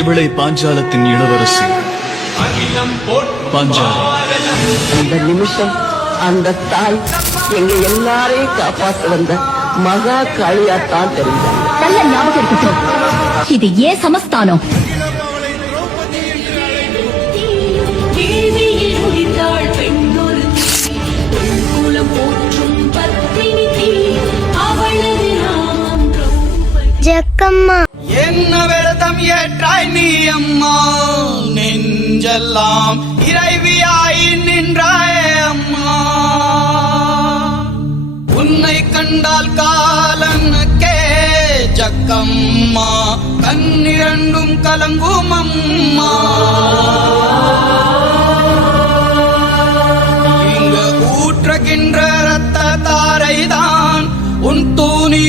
இவளை பாஞ்சாலத்தின் இளவரசி. பாஞ்சாலி. அந்த நிமிஷம் அந்த தாய் எங்க எல்லாரையும் காப்பாற்ற வந்த மகா காளியாத்தான் தெரிந்தார். நல்ல ஞாபகம் இருக்கட்டும், இது ஏன் சமஸ்தானம். ஜக்கம்மா என்ன விரதம் ஏற்றாய் நீ அம்மா, நெஞ்செல்லாம் இறைவியாய் நின்றாய் அம்மா. உன்னை கண்டால் காலனுக்கே ஜக்கம்மா, கண்ணிரண்டும் கலங்கும் அம்மா. இங்கு ஊற்றுகின்ற ரத்த தாரைதான் உன் தூணி